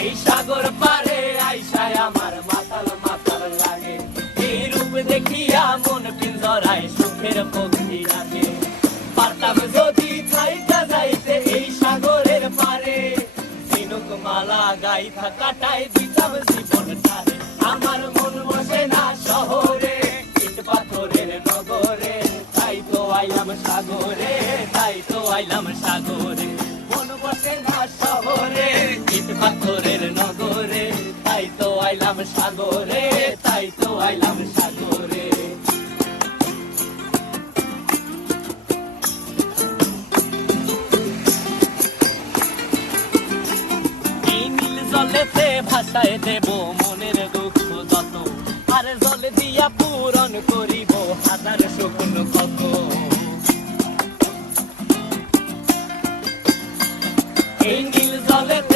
এই সাগর পারে আইসায় আমার মাতাল মাতাল লাগে, এই রূপ দেখিয়া মন পিঞ্জরায় সুখের পক্ষী রাখে। পারতাম যদি থাইকা যাইতে এই সাগরের পারে, ঝিনুক মালা গাইথা কাটাই দিতাম জীবনটারে। আমার মন বসে না শহরে, ইট পাথরের নগরে, তাই তো আইলাম সাগরে, তাই তো আইলাম সাগরে। মন বসে না শহরে, ইট পাথরের নগরে, তাই তো আইলাম সাগরে, তাই তো আইলাম সাগরে। এই নীল জলেতে ভাসায় দেব মনের দুঃখ যত, আর জলে দিয়া পূরণ করিব হাজার স্বপ্ন কত। এই নীল জলেতে